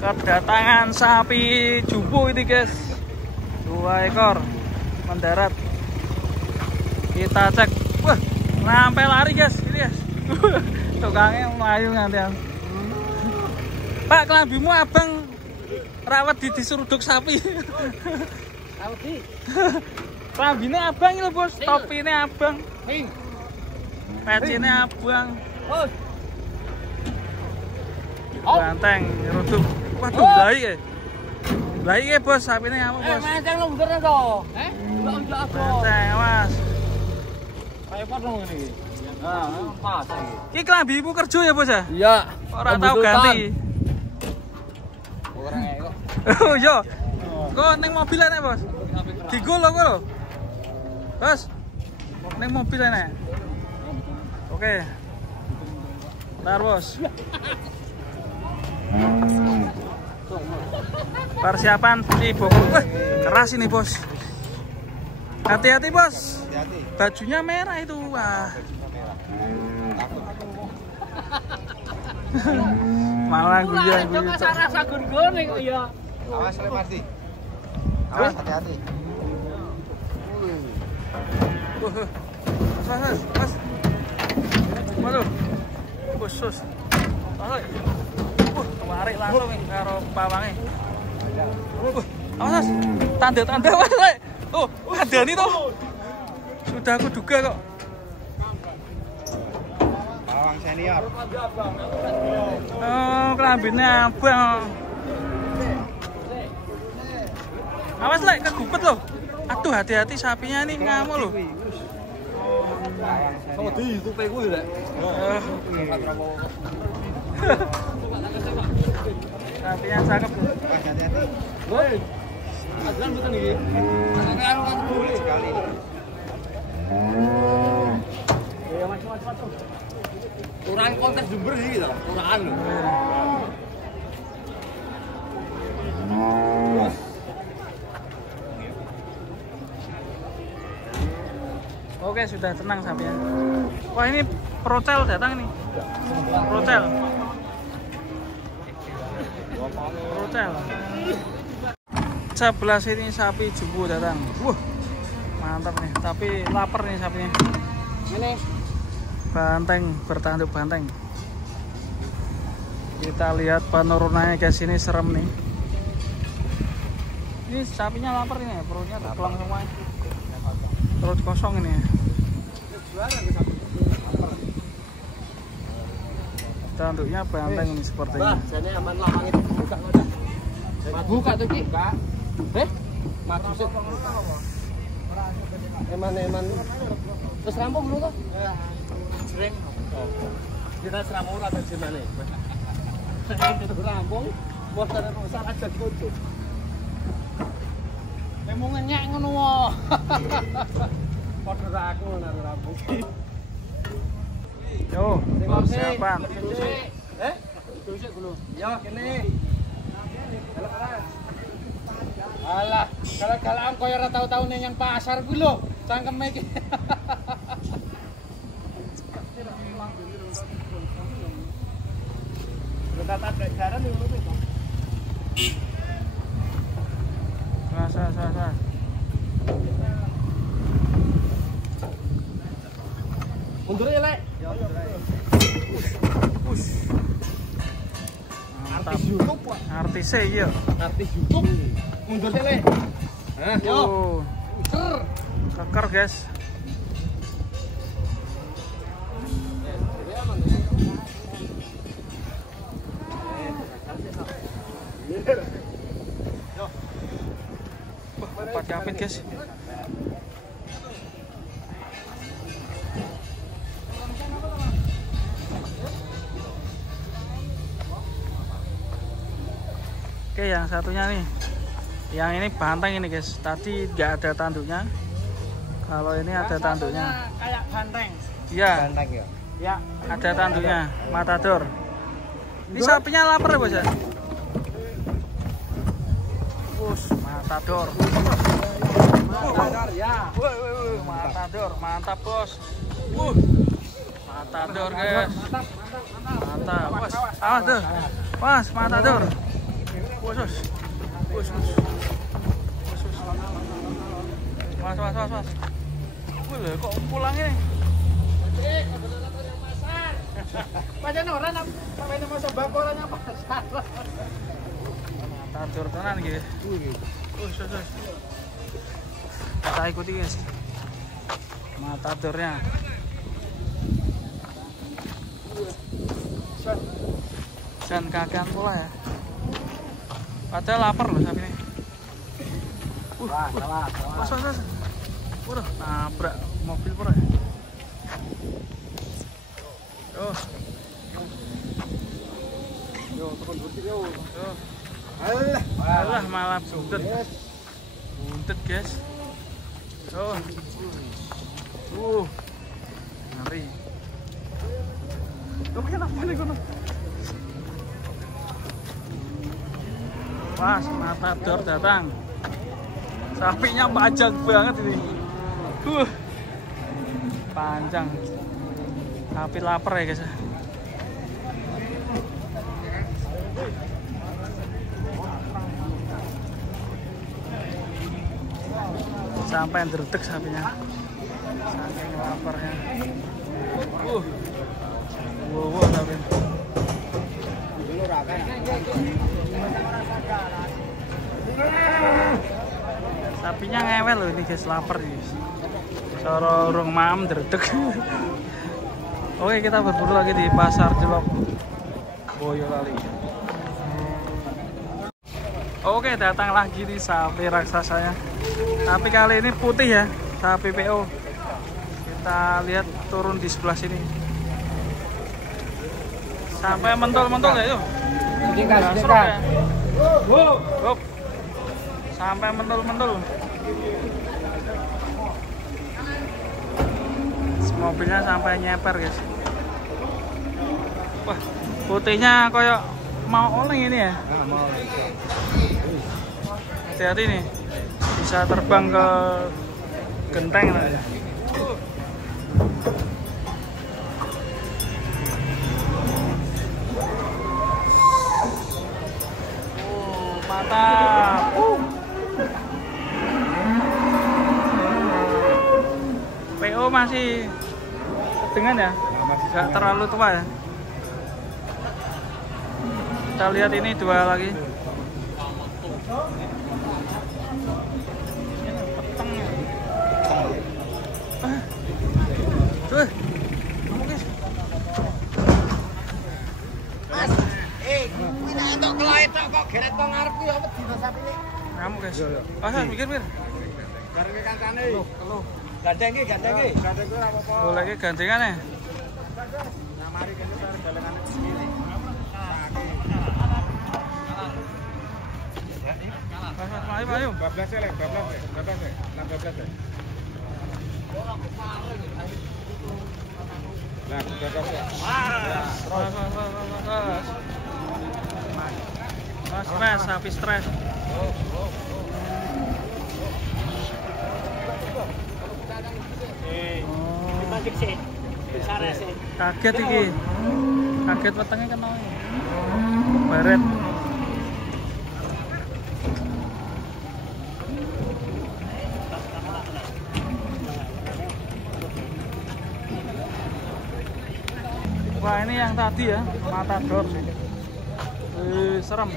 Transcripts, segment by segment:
Kedatangan sapi jumbo ini guys, 2 ekor mendarat. Kita cek, wah sampai lari guys, ini guys. Tukangnya melayu ngantian. Pak, kelambimu abang rawat di diseruduk sapi. Kelambine abang ini bos, topinya abang, pecinya abang. Banteng, nyeruduk. Waduh, lahi ya bos, sapinya apa bos? Mancang lo bener toh? Enggak apa. Banteng, awas. Repot dong ini. Nah, pas iki. Iki kelambimu kerja ya bos ya? Iya. Ora tau ganti. Orang kok. Oh iya. Kok ning mobil enek bos? Digol kok lho. Bos. Ning mobil enek. Oke. Bentar bos. Persiapan di Bogor. Wah, keras ini bos. Hati-hati bos. Hati-hati. Bajunya merah itu. Wah. Malah guyon. Rasa gun-gun kok ya. Awas Le Marti. Awas hati-hati. Mas. Waduh. Khusus. Kemarin langsung karo pawange. Awas, tanda-tanda Mas. Oh, ada nih toh. Sudah aku duga kok. Pawang senior. Oh, kelambinnya abang. Awas Le, kegupet loh. Aduh, hati-hati sapinya nih ngamuk loh. Sama di tupe kuwi lek. Sapinya cakep. Mas hati-hati. Woi. Azan betul iki. Karo kan boleh Sekali. Ya macam-macam. Kurang kontes Jember iki to, kurang lho. Oke, sudah tenang sapinya. Wah, ini protel datang nih. Protel. Sebelah sini sapi jumbo datang. Wah, mantap nih. Tapi lapar nih sapinya. Ini Banteng, bertanduk banteng. Kita lihat penurunannya ke sini, serem nih. Ini sapinya lapar ini, perutnya terkelang semua. Perut kosong ini. Tanduknya banteng ini sepertinya. jane aman lapang itu buka ngono. Buka tuh Ki. Buka. Maju sih. Eman. Terus rampung dulu toh? Jreng. Kita rampung ora ada jemane. Terus rampung, bos ada rusak aja kudu. Memang nyek ngono wae. Padha ra aku nang rampung. Yo, persiapan. Dusik dulu. Ya, kene. Alah, galak-galakan koyo ora tau-tau ning yang pasar kuwi lho, cangkeme iki. Tata jaran yo ngono to. Sa. Mundur ya, Lek. Push. Artis YouTube, Pak. Artis iya. Artis YouTube. Mundur ya, Lek. Hah, yo. Cer. Keker, guys. Wah, capit, guys. Oke, yang satunya nih. Yang ini banteng ini guys. Tadi nggak ada tanduknya. Kalau ini ada tanduknya. Kayak banteng. Iya. Banteng ya. Ya, Ada tanduknya. Matador. Ini sapinya lapar ya bos ya? Bus, matador. Matador ya. Matador, mantap bos. Matador guys. Mantap. Mantap. Bos, awas tuh. Mas, matador. Mas. Wih, kok pulang ini? Pajan orang sampai nama sembako orangnya pasar. Tatur tenan gitu. Kita ikuti guys. Matadornya. Dan kakean pula ya. Padahal lapar loh sapi ini. Was. Waduh, nabrak mobil pura. Yo, tekan burti yo. Alah malah buntet. Buntet guys. Ngeri. Kenapa nih kono? Pas matador datang. Sapinya panjang banget ini. Panjang. Tapi lapar ya guys. Sampai derdek sapinya. Saking laparnya. Wow sapi. Sapinya ngewel loh ini guys, lapar guys. Soro urung mam derdek. Oke, kita berburu lagi di pasar Celok Boyolali. Oke, datang lagi di sapi raksasanya. Tapi kali ini putih ya, sapi PO. Kita lihat turun di sebelah sini. Sampai mentol-mentol ya, yuk. Sedikit. Sampai mentol-mentol. Mobilnya sampai nyeper guys. Wah, putihnya kayak mau oleng ini ya. Hati-hati nih, bisa terbang ke genteng nanti. Mantap. PO masih dengan ya, nggak terlalu tua ya. Kita lihat ini dua lagi. Mas, kita entuk kelaitok kok geret kok ngarep ki apa dina sapine. Kamu guys. Mikir. Garenge kancane. Loh. Gandeng ki. Gandeng ki ora apa-apa. Boleh ki gandengan ya. Nah, mari kene sareng dalengane sini. Ayo. 12 ya, 12. Nah, 12 ya. Mas, sapi stres. Kaget iki. Kaget wetenge kena. Baret. Wah, ini yang tadi ya, matador. Serem.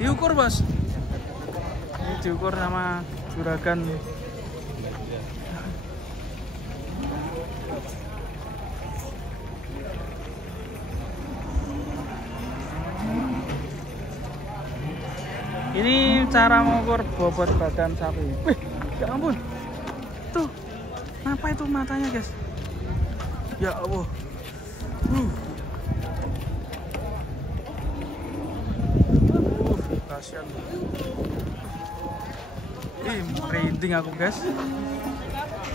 Diukur bos, ini diukur sama juragan. Ini cara mengukur bobot badan sapi. Wih, ya ampun, tuh, apa itu matanya guys? Ya Allah. Kasian. Ih, merinding aku guys.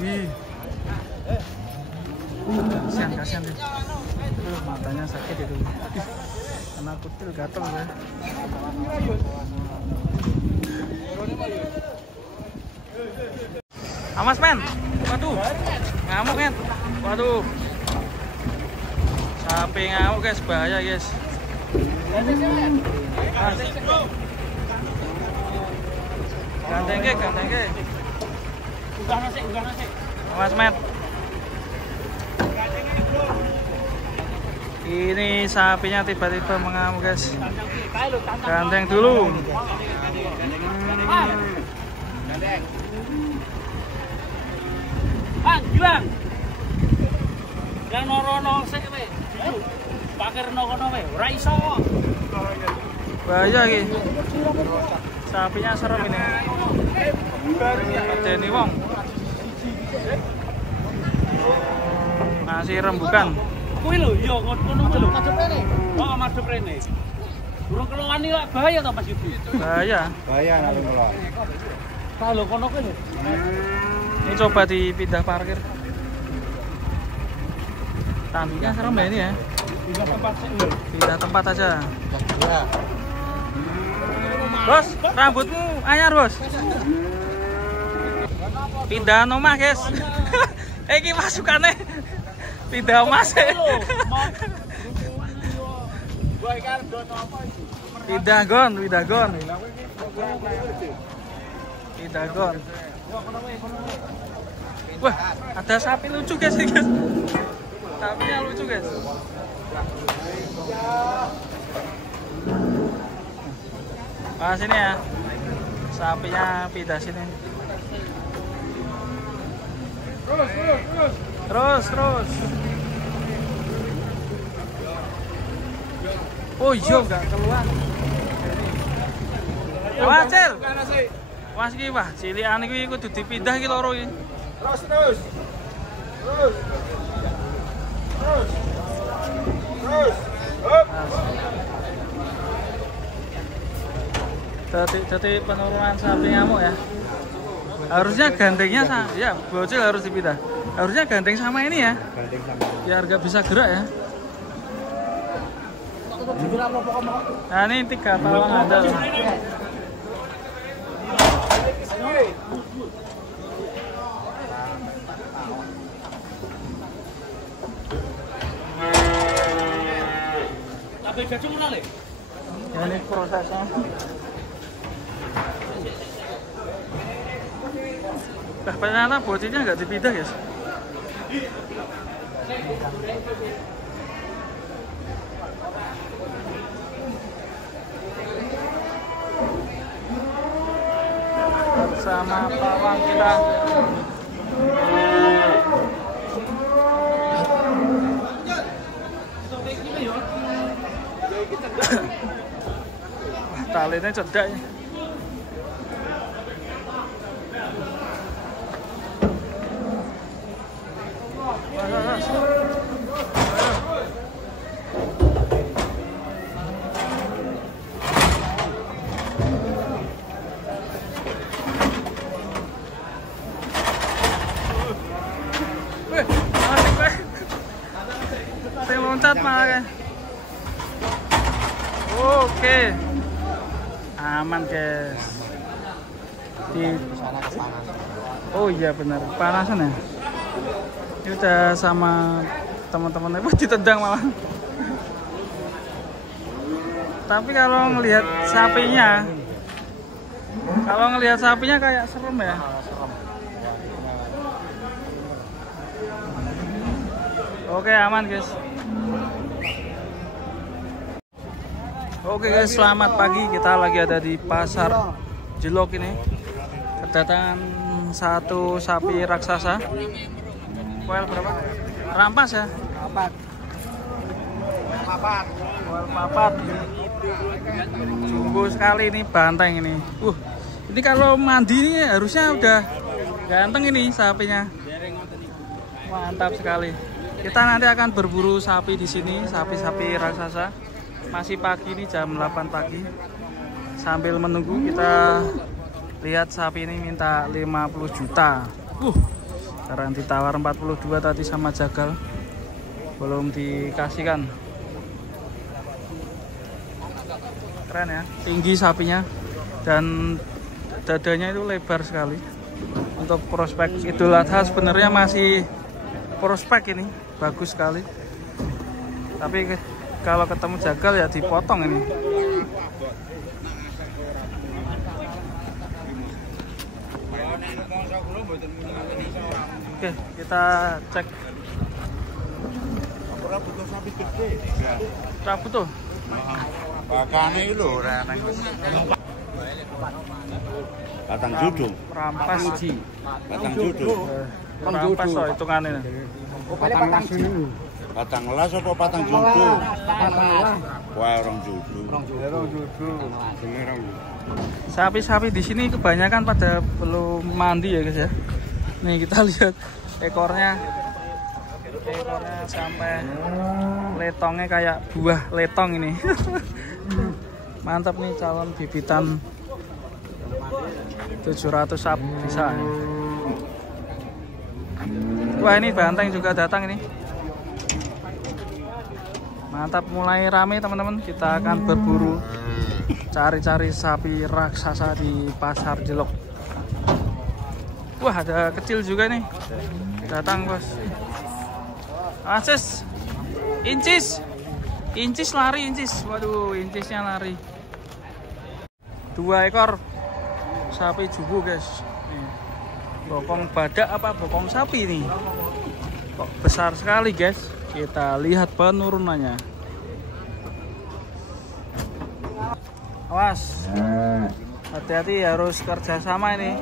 Ih. Kasian deh. Matanya sakit itu. Karena kutil gatel ya. Awas men. Waduh. Ngamuk men. Waduh. Sapi ngamuk guys, bahaya guys. Ganteng ke. Udah nasi. Awas men. Ini sapinya tiba-tiba mengamuk guys. Ganteng dulu. Gilang. Yang norono sik we. Pakir nono we, ora iso. Bahaya iki. Sapinya serem ini. Medeni wong. Masih rembukan. Kuwi lho, iya ngono lho. Madhep rene. Oh, madhep rene. Durung kelowani lak bahaya to Mas Yudi. Bahaya. Bahaya nek kula. Kalau kono kuwi lho. Ini coba dipindah parkir. Tandingnya serem ya ini ya. Pindah tempat aja. Bos, rambutmu anyar bos. Pindah omah guys. Iki masukannya. Pindah omah sih. Pindah gon. Wah, ada sapi lucu guys. Sapinya lucu guys. Pas sini ya. Sapinya pindah sini. Terus. Oh iya, nggak keluar. Wacil. Mas iki wah, cilikan iki kudu dipindah iki loro iki. Terus. Jadi penurunan sapi ngamuk ya. Harusnya gandengnya ya bocil harus dipindah. Harusnya gandeng sama ini ya. Biar gak bisa gerak ya. Nah ini 3 talang andal. Ini prosesnya. Ternyata bocilnya nggak dipindah guys. Sama pawang kita. Talinya cedak ya. Saya loncat malah kan. Oke. Aman guys. Oh iya benar, panasan ya. Ini udah sama teman-teman itu ditendang malah. Tapi kalau ngelihat sapinya kayak serem ya. Oke aman guys. Oke guys, selamat pagi. Kita lagi ada di pasar Jelok ini. Kedatangan satu sapi raksasa. Well berapa? Rampas ya? Papat. Jumbo sekali ini, banteng ini. Ini kalau mandi ini harusnya udah ganteng ini sapinya. Mantap sekali. Kita nanti akan berburu sapi di sini, sapi-sapi raksasa. Masih pagi ini jam 8 pagi. Sambil menunggu kita lihat sapi ini minta 50 juta. Sekarang ditawar 42 tadi sama jagal. Belum dikasihkan. Keren ya, tinggi sapinya dan dadanya itu lebar sekali. Untuk prospek Idul Adha sebenarnya masih prospek ini, bagus sekali. Tapi kalau ketemu jagal ya dipotong ini. Oke, kita cek. Rabu tuh. Pakane iki lho ora nang Batang Judu. Rampas. Batang Judu. Rampas so hitungannya. Batang las ini. Batang las apa batang Judu? Batang las. Wah, orang Judu. Sapi-sapi di sini kebanyakan pada belum mandi ya guys ya. Nih kita lihat ekornya sampai letongnya kayak buah letong ini. Mantap nih, calon bibitan 700 sap bisa. Wah, ini banteng juga datang ini. Mantap, mulai rame teman-teman. Kita akan berburu cari-cari sapi raksasa di pasar Jelok. Wah, ada kecil juga nih. Datang bos. Asis, incis lari incis. Waduh, incisnya lari. 2 ekor sapi jubu guys. Nih. Bokong badak apa bokong sapi nih? Kok besar sekali guys. Kita lihat penurunannya. Awas, hati-hati, harus kerjasama ini.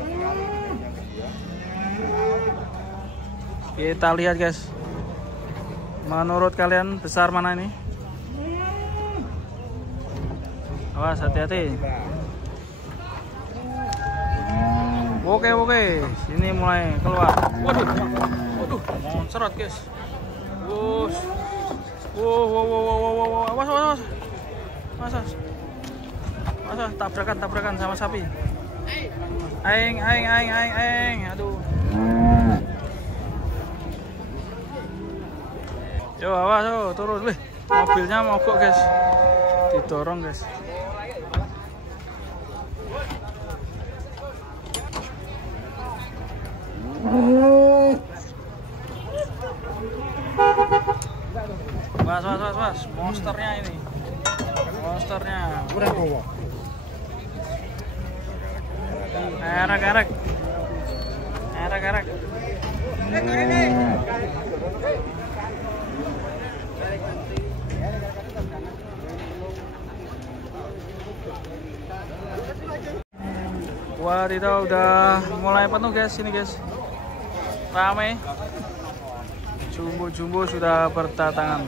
Kita lihat guys. Menurut kalian besar mana ini? Awas, hati-hati. Oke, sini mulai keluar. Waduh, moncerot guys. Wow, awas. Tabrakan sama sapi. Aing. Aduh. Yo, awas, turun. Wih, mobilnya mogok guys. Didorong guys. Was, monsternya ini. Erek. Wah, tidak, udah mulai penuh guys ini guys. Ramai. Jumbo sudah berdatangan.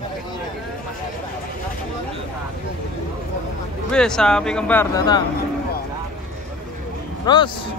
Wih, sapi kembar datang. Terus.